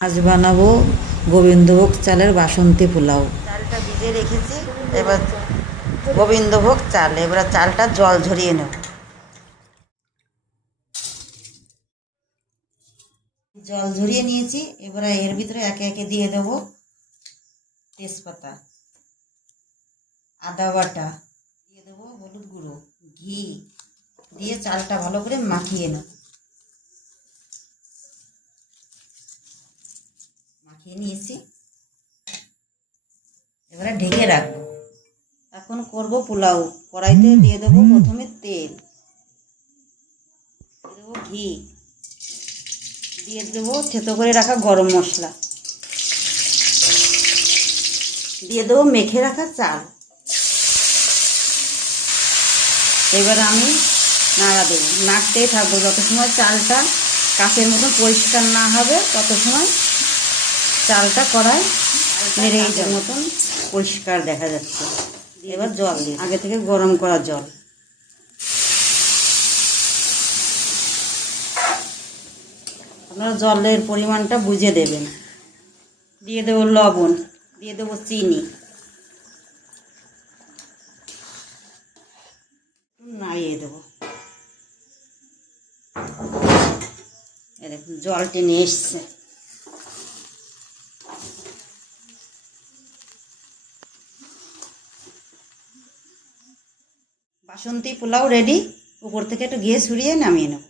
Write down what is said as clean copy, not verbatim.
আজ বানাবো গোবিন্দভোগ চালের বাসন্তী পোলাও। চালটা ভিজিয়ে রেখেছি, এবার গোবিন্দভোগ চাল, এবার চালটা জল ঝরিয়ে নেব। জল ঝরিয়ে নিয়েছি, এবার এর ভিতরে একে একে দিয়ে দেব তেজপাতা, আদা বাটা, দিয়ে দেবো হলুদ গুঁড়ো, ঘি দিয়ে চালটা ভালো করে মাখিয়ে নেব। মাখিয়ে নিয়েছি, এবারে ঢেকে রাখবো। এখন করব পোলাও। কড়াইতে দিয়ে দেবো প্রথমে তেল, দিয়ে দেবো ঘি, দিয়ে দেবো থেতো করে রাখা গরম মশলা, দিয়ে দেবো মেখে রাখা চাল। এবার আমি নাড়া দেবো, নাড়তেই থাকবো যত সময় চালটা কাঁচের মতন পরিষ্কার না হবে তত সময় চালটা কড়াই নেড়ে এই মতন পরিষ্কার দেখা যাচ্ছে। এবার জল দিই, আগে থেকে গরম করা জল। আপনারা জলের পরিমাণটা বুঝে দেবেন। দিয়ে দেবো লবণ, দিয়ে দেবো চিনি, নাড়িয়ে দেবো। দেখুন জল টেনে এসছে। বাসন্তী পোলাও রেডি। উপর থেকে একটু ঘি ছড়িয়ে নামিয়ে নেব।